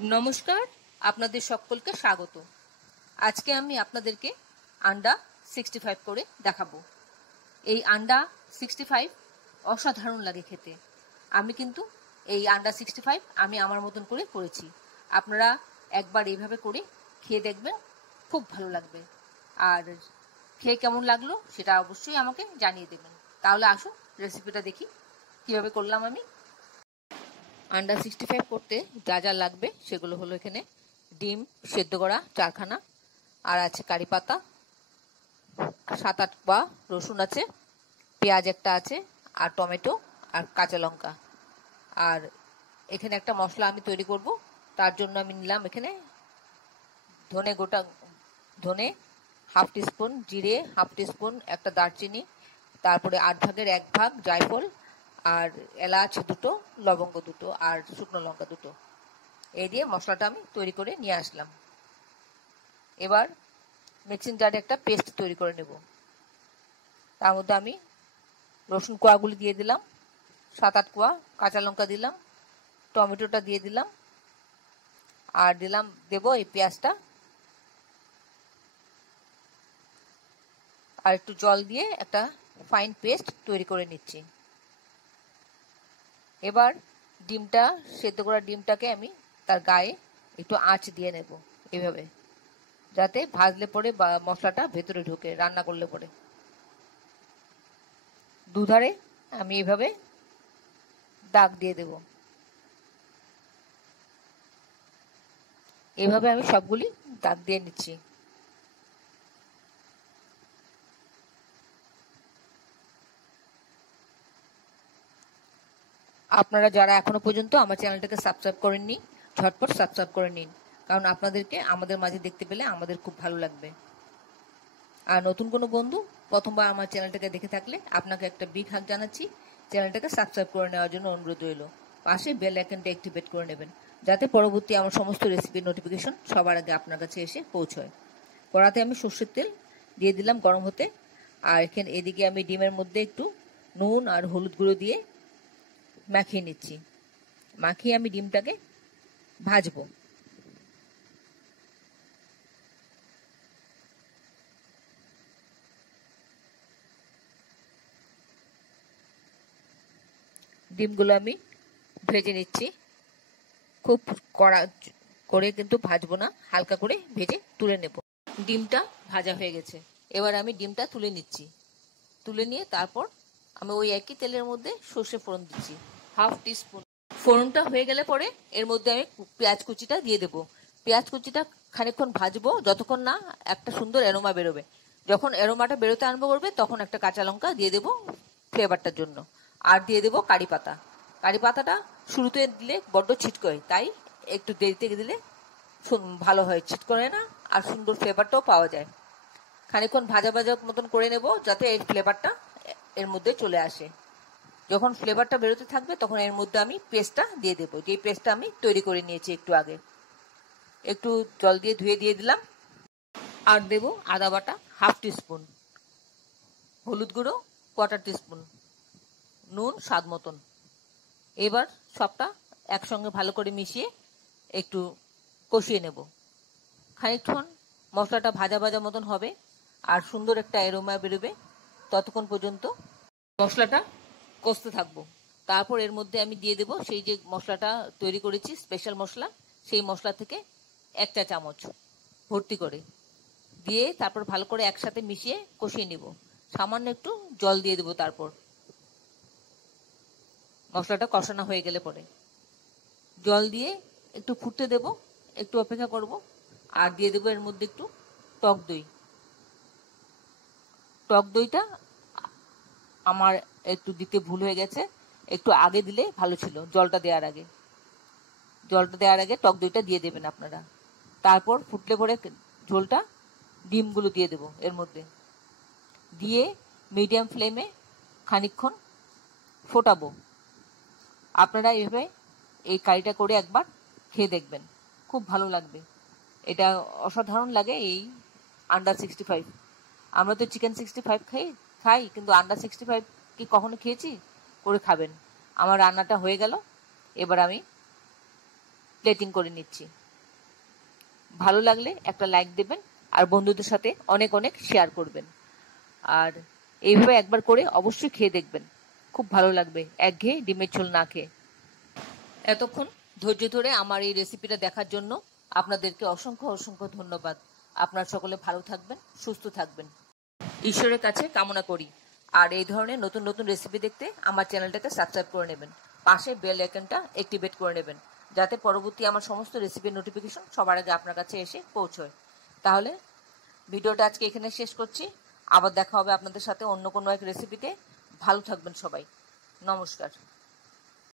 নমস্কার, আপনাদের সকলকে স্বাগত। আজকে আমি আপনাদেরকে আন্ডা 65 করে দেখাবো। এই আন্ডা 65 অসাধারণ লাগে খেতে। আমি কিন্তু এই আন্ডা 65 আমি আমার মতন করে করেছি। আপনারা একবার এইভাবে করে খেয়ে দেখবেন, খুব ভালো লাগবে। আর খেয়ে কেমন লাগলো সেটা অবশ্যই আমাকে জানিয়ে দেবেন। তাহলে আসুন রেসিপিটা দেখি কিভাবে করলাম আমি। আন্ডা 65 করতে যা যা লাগবে সেগুলো হলো এখানে ডিম সেদ্ধ করা 4খানা, আর আছে কারি পাতা, 7-8 কোয়া রসুন আছে, পেঁয়াজ একটা আছে, আর টমেটো আর কাঁচা লঙ্কা। আর এখানে একটা মশলা আমি তৈরি করব, তার জন্য আমি নিলাম এখানে ধনে হাফ টিস্পুন, জিরে হাফ টিস্পুন, একটা দারচিনি, তারপরে 8 ভাগের 1 ভাগ জায়ফল, আর এলাচ 2টো, লবঙ্গ 2টো, আর শুকনো লঙ্কা 2টো। এই দিয়ে মশলাটা আমি তৈরি করে নিয়ে আসলাম। এবার মিক্সিং জারে একটা পেস্ট তৈরি করে নেব। তার মধ্যে আমি রসুন কোয়াগুলি দিয়ে দিলাম, 7-8 কোয়া কাঁচা লঙ্কা দিলাম, টমেটোটা দিয়ে দিলাম, আর দেবো এই পেঁয়াজটা, আর একটু জল দিয়ে একটা ফাইন পেস্ট তৈরি করে নিচ্ছি। এবার সেদ্ধ করা ডিমটাকে আমি তার গায়ে একটু আঁচ দিয়ে নেব এইভাবে, যাতে ভাজলে পরে বা মশলাটা ভেতরে ঢোকে রান্না করলে পরে। দুধারে আমি এইভাবে দাগ দিয়ে দেব। এভাবে আমি সবগুলি দাগ দিয়ে নিচ্ছি। আপনারা যারা এখনো পর্যন্ত আমার চ্যানেলটাকে সাবস্ক্রাইব করেননি, ঝটপট সাবস্ক্রাইব করে নিন, কারণ আপনাদেরকে আমাদের মাঝে দেখতে পেলে আমাদের খুব ভালো লাগবে। আর নতুন কোনো বন্ধু প্রথমবার আমার চ্যানেলটাকে দেখে থাকলে আপনাকে একটা বিগ হাগ জানাচ্ছি। চ্যানেলটাকে সাবস্ক্রাইব করে নেওয়ার জন্য অনুরোধ রইল। পাশে বেল আইকনটা অ্যাক্টিভেট করে নেবেন, যাতে পরবর্তী আমার সমস্ত রেসিপির নোটিফিকেশন সবার আগে আপনার কাছে এসে পৌঁছয়। কড়াতে আমি সর্ষের তেল দিয়ে দিলাম গরম হতে, আর এদিকে আমি ডিমের মধ্যে একটু নুন আর হলুদ গুঁড়ো দিয়ে মাখিয়ে নিচ্ছি। মাখিয়ে আমি ডিমটাকে ভাজবো। ডিমগুলো আমি ভেজে নিচ্ছি। খুব কড়া করে কিন্তু ভাজবো না, হালকা করে ভেজে তুলে নেব। ডিমটা ভাজা হয়ে গেছে, এবার আমি ডিমটা তুলে নিচ্ছি। তুলে নিয়ে তারপর আমি ওই একই তেলের মধ্যে সর্ষে ফোড়ন দিচ্ছি হাফ টিস্পুন। ফোড়নটা হয়ে গেলে পরে এর মধ্যে আমি পেঁয়াজ কুচিটা দিয়ে দেবো। পেঁয়াজ কুচিটা খানিকক্ষণ ভাজবো, যতক্ষণ না একটা সুন্দর অ্যারোমা বেরোবে। যখন অ্যারোমাটা বেরোতে আরম্ভ করবে তখন একটা কাঁচা লঙ্কা দিয়ে দেবো ফ্লেভারটার জন্য, আর দিয়ে দেবো কারি পাতা। কারি পাতাটা শুরুতে দিলে বড্ড ছিটকোয়, তাই একটু দেরিতে দিলে ভালো হয়, ছিটকোয় না, আর সুন্দর ফ্লেভারটাও পাওয়া যায়। খানিকক্ষণ ভাজা ভাজা মতন করে নেব, যাতে এই ফ্লেভারটা এর মধ্যে চলে আসে। যখন ফ্লেভারটা বেরোতে থাকবে তখন এর মধ্যে আমি পেস্টটা দিয়ে দেবো, যে পেস্টটা আমি তৈরি করে নিয়েছি একটু আগে। একটু জল দিয়ে ধুয়ে দিয়ে দিলাম। আর দেবো আদা বাটা হাফ টিস্পুন, হলুদ গুঁড়ো 1/4 টিস্পুন, নুন স্বাদ মতন। এবার সবটা একসঙ্গে ভালো করে মিশিয়ে একটু কষিয়ে নেব। খানিকক্ষণ মশলাটা ভাজা ভাজা মতন হবে আর সুন্দর একটা অ্যারোমা বেরোবে, ততক্ষণ পর্যন্ত মশলাটা কষতে থাকবো। তারপর এর মধ্যে আমি দিয়ে দেবো সেই যে মশলাটা তৈরি করেছি, স্পেশাল মশলা, সেই মশলা থেকে 1 চা চামচ ভর্তি করে দিয়ে তারপর ভালো করে একসাথে মিশিয়ে কষিয়ে নিব। সামান্য একটু জল দিয়ে দেবো। তারপর মশলাটা কষানো হয়ে গেলে পরে জল দিয়ে একটু ফুটতে দেব, একটু অপেক্ষা করব, আর দিয়ে দেবো এর মধ্যে একটু টক দই। টক দইটা আমার একটু দিতে ভুল হয়ে গেছে, একটু আগে দিলে ভালো ছিল। জলটা দেওয়ার আগে টক দইটা দিয়ে দেবেন আপনারা। তারপর ফুটলে পরে ঝোলটা ডিমগুলো দিয়ে দেবো এর মধ্যে, দিয়ে মিডিয়াম ফ্লেমে খানিকক্ষণ ফোটাবো। আপনারা এইভাবে এই কারিটা করে একবার খেয়ে দেখবেন, খুব ভালো লাগবে। এটা অসাধারণ লাগে এই আন্ডা 65। আমরা তো চিকেন 65 খাই, কিন্তু আন্ডা 65 কি কখনো খেয়েছি? করে খাবেন। আমার রান্নাটা হয়ে গেল, এবার আমি প্লেটিং করে নিচ্ছি। ভালো লাগলে একটা লাইক দেবেন আর বন্ধুদের সাথে অনেক অনেক শেয়ার করবেন। আর এইভাবে একবার করে অবশ্যই খেয়ে দেখবেন, খুব ভালো লাগবে একঘেয়ে ডিমের ঝোল না খেয়ে। এতক্ষণ ধৈর্য ধরে আমার এই রেসিপিটা দেখার জন্য আপনাদেরকে অসংখ্য অসংখ্য ধন্যবাদ। আপনারা সকলে ভালো থাকবেন, সুস্থ থাকবেন, ঈশ্বরের কাছে কামনা করি। আর এই ধরনের নতুন নতুন রেসিপি দেখতে আমার চ্যানেলটাকে সাবস্ক্রাইব করে নেবেন, পাশে বেল আইকনটা অ্যাক্টিভেট করে নেবেন, যাতে পরবর্তী আমার সমস্ত রেসিপির নোটিফিকেশন সবার আগে আপনার কাছে এসে পৌঁছয়। তাহলে ভিডিওটা আজকে এখানে শেষ করছি। আবার দেখা হবে আপনাদের সাথে অন্য কোনো এক রেসিপিতে। ভালো থাকবেন সবাই। নমস্কার।